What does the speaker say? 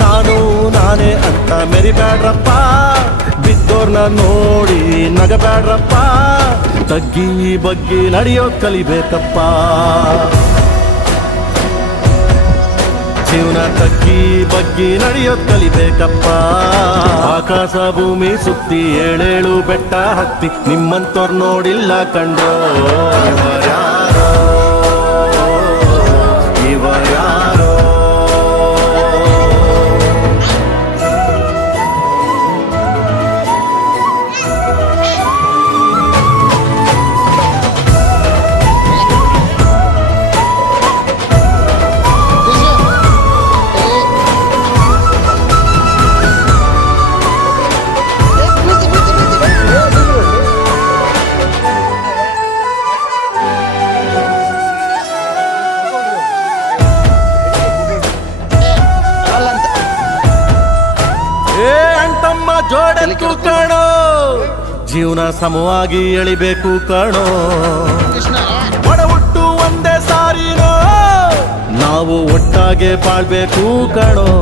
ನಾನು ನಾನೇ ಅಂತ ಮೆರಿಬ್ಯಾಡ್ರಪ್ಪ, ಬಿದ್ದೋರ್ನ ನೋಡಿ ನಗಬ್ಯಾಡ್ರಪ್ಪ, ತಗ್ಗಿ ಬಗ್ಗಿ ನಡೆಯೋದ್ ಕಲಿಬೇಕಪ್ಪ. ಜೀವನ ತಗ್ಗಿ ಬಗ್ಗಿ ನಡೆಯೋದ್ ಕಲಿಬೇಕಪ್ಪ. ಆಕಾಶ ಭೂಮಿ ಸುತ್ತಿ ಏಳೇಳು ಬೆಟ್ಟ ಹತ್ತಿ ನಿಮ್ಮಂತೋರ್ ನೋಡಿಲ್ಲ ಕಂಡೋ. ಇವರ್ಯಾರೋ ಇವರ್ಯಾರೋ ಜೋಡೆತ್ತು ಕಾಣೋ, ಜೀವನ ಸಮವಾಗಿ ಎಳಿಬೇಕು ಕಾಣೋ. ಒಡ ಹುಟ್ಟು ಒಂದೇ ಸಾರಿನೋ, ನಾವು ಒಟ್ಟಾಗೆ ಬಾಳ್ಬೇಕು ಕಾಣೋ.